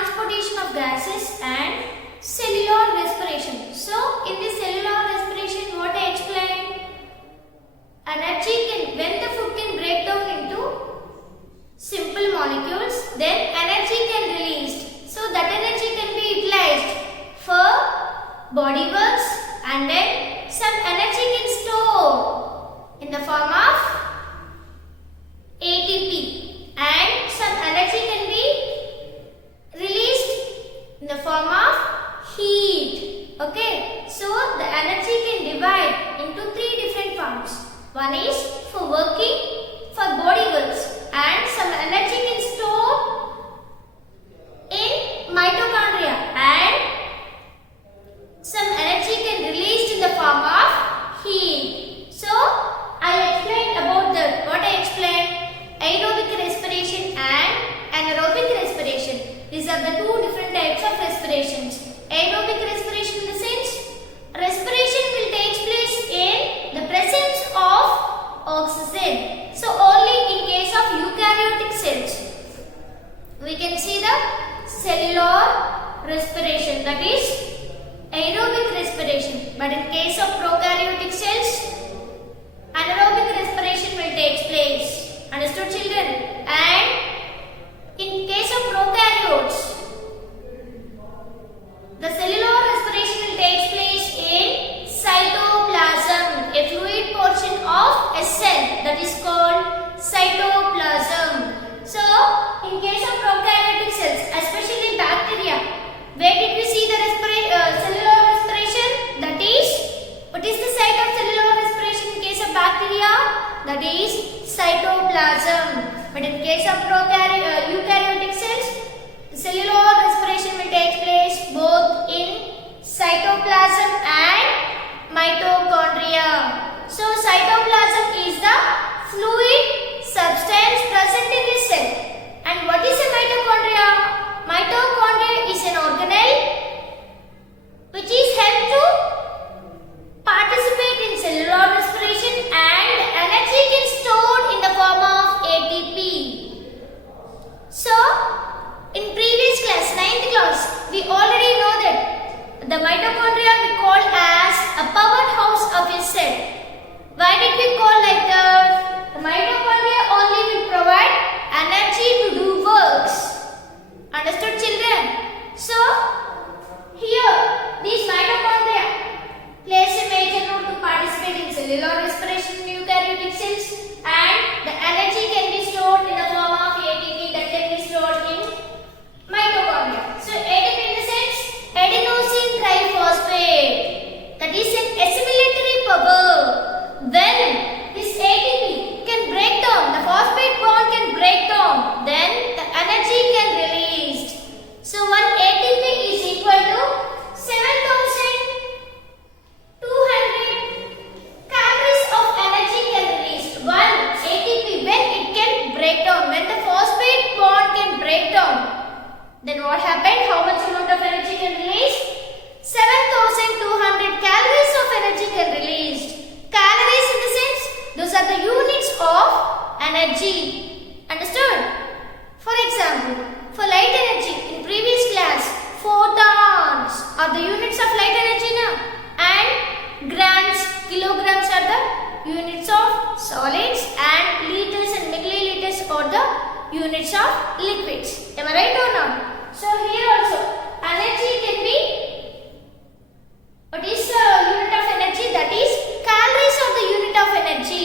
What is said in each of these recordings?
transportation of gases and cellular respiration. So in this cellular respiration, what I explained, energy can, when the food can break down into simple molecules, then energy can released. So that energy can be utilized for body works, and then some energy can store in the form of ATP, and some energy can be released in the form of heat. Okay, so the energy can divide into three different forms. One is for working, for body works, and some energy can store in mitochondria, and some energy can released in the form of heat. So I explained about what I explained, aerobic respiration and anaerobic respiration. These are the two different types of respirations. Aerobic respiration in the sense, respiration will take place in the presence of oxygen. So only in case of eukaryotic cells we can see the cellular respiration, that is aerobic respiration. But in case of prokaryotic cells, anaerobic respiration will take place. Understood, children? And in case of prokaryotes, the cellular respiration will take place in cytoplasm, a fluid portion of a cell, that is called cytoplasm. So, in case of prokaryotic cells, especially bacteria, where did we see the cellular respiration? That is, what is the site of cellular respiration in case of bacteria? That is cytoplasm. But in case of eukaryotic cells, the cellular respiration will take place both in cytoplasm and mitochondria. So cytoplasm is the fluid substance present in the cell. And what is a mitochondria? Mitochondria is an organelle which is helped to participate in cellular respiration, and energy can stored in the form of ATP. So, in previous class, 9th class, we already know that the mitochondria we call as a powerhouse of a cell. Why did we call like that? The mitochondria only will provide energy to do works. Understood, children? So, here, these mitochondria plays a major role to participate in cellular respiration in eukaryotic cells, and the energy can be stored in the form of ATP that can be stored in mitochondria. So, ATP in the sense, adenosine triphosphate, that is an assimilatory power. When this ATP can break down, the phosphate bond can break down, then the energy can released. So, one ATP is equal to 7,200 calories of energy can release. One ATP, when it can break down, when the phosphate bond can break down, then what happened? How much amount of energy can release? 7,200 calories of energy can release. Calories in the sense, those are the units of energy. Understood? For example, for light energy, in previous class, photons are the units of light energy now, and grams, kilograms are the units of solids, and liters and milliliters are the units of liquids. Am I right or not? So here also, energy can be, what is the unit of energy? That is, calories are the unit of energy.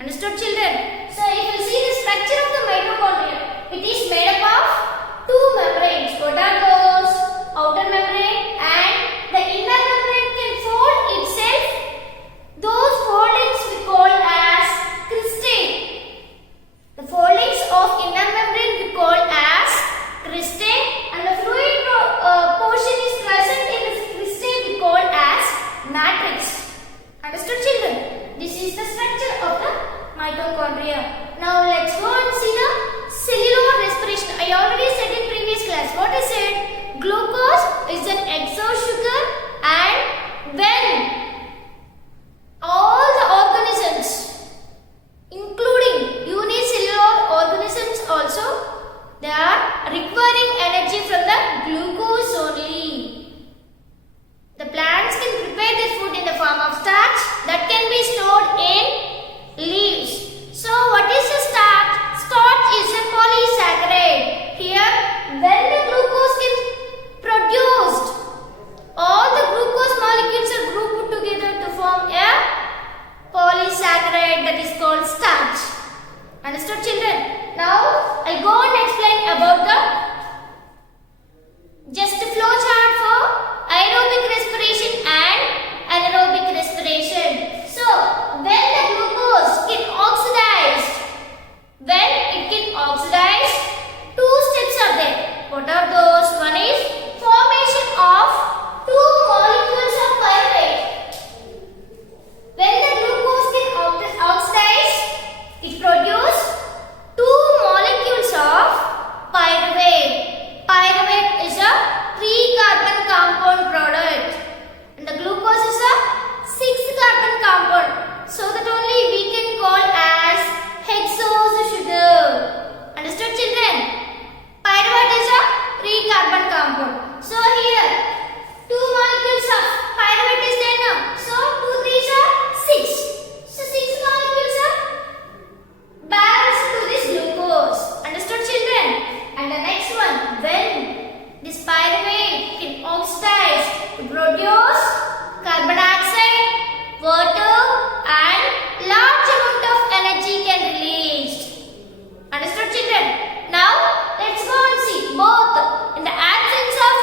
Understood, children? So if you see the structure of the mitochondria, it is made up of two membranes. What are those? Outer membrane and the inner membrane can fold itself. Those foldings we call as cristae. The foldings of inner membrane we call as cristae, and the fluid requiring energy from the glucose only. The plants can prepare their food in the form of starch that can be stored in leaves. So what is a starch? Starch is a polysaccharide. Here, when the glucose is produced, all the glucose molecules are grouped together to form a polysaccharide that is called starch. Understood, children? Now, I'll go and explain about the just flow chart for aerobic respiration and anaerobic respiration. So, when the glucose get oxidized, two steps are there. What are those? One is formation of two molecules of pyruvate. When the glucose gets oxidized, it produces two molecules of pyruvate. Pyruvate is a 3-carbon compound product and the glucose is a 6-carbon compound. So that only we can call as hexose sugar. Understood, children? Pyruvate is a 3-carbon compound. So here, two molecules of pyruvate is there now. So 2 3s are 6. So 6 molecules are balanced to this glucose. Understood, children? And the next one, when this pyruvate can oxidize to produce carbon dioxide, water and large amount of energy can released. Understood, children? Now let's go and see both in the absence of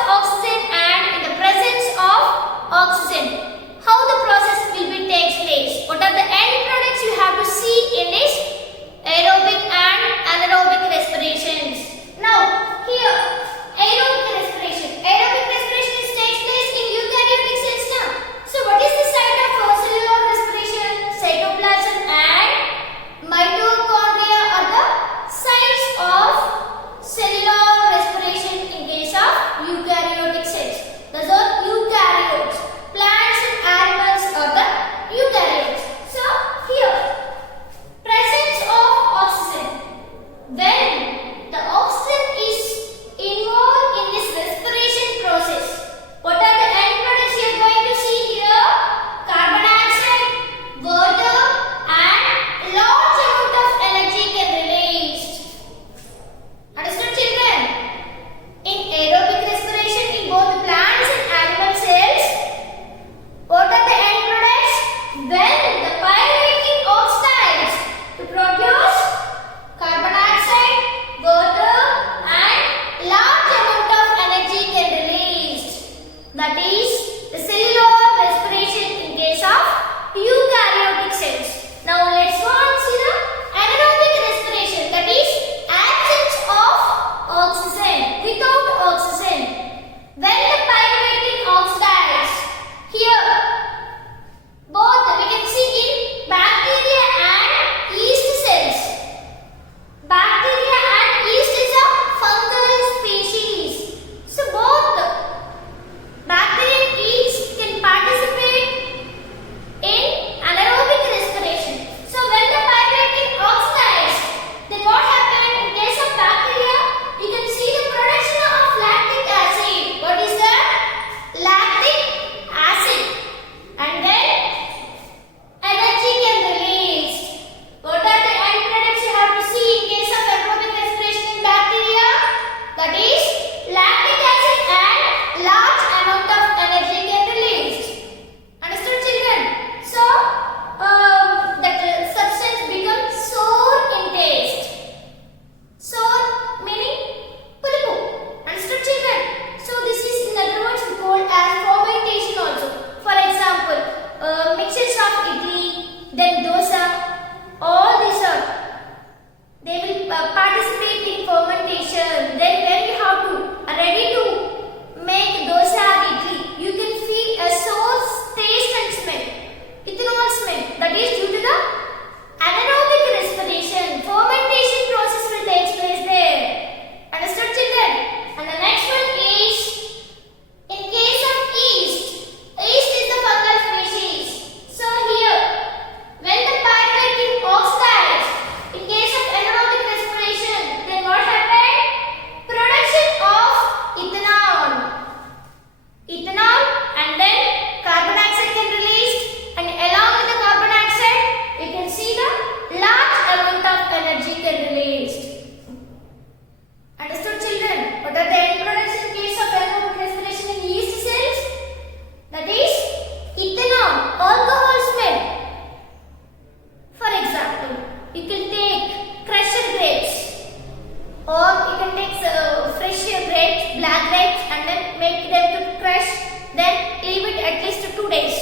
and then make them to crush, then leave it at least 2 days.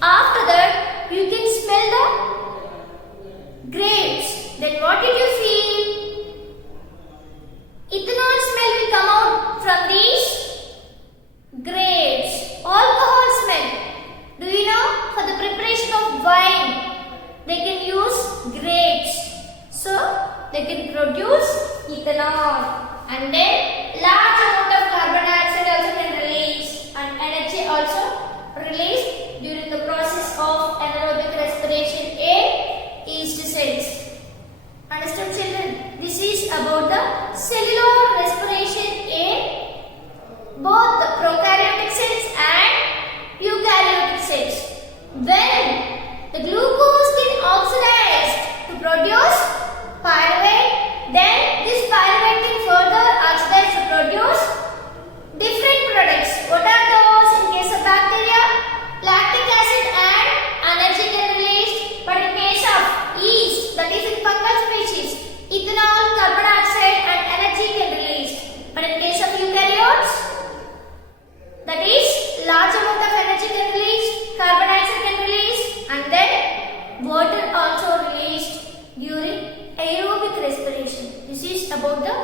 After that, you can smell the grapes. Then what did you feel? Ethanol smell will come out from these grapes. Alcohol smell. Do you know, for the preparation of wine, they can use grapes. So, they can produce ethanol. And then, large amount of carbon dioxide also can release, and energy also released during the process of anaerobic respiration in yeast cells. Understand, children? This is about the cellular respiration in both the prokaryotic cells and eukaryotic cells. When the glucose gets oxidized to produce pyruvate, then this pyruvate can further oxidize to produce different products. What are those? In case of bacteria, lactic acid and energy can released. But in case of yeast, that is in fungal species, ethanol, carbon dioxide and energy can release. But in case of eukaryotes, that is large amount of energy can release, carbon dioxide can release, and then water also released during aerobic respiration. This is about the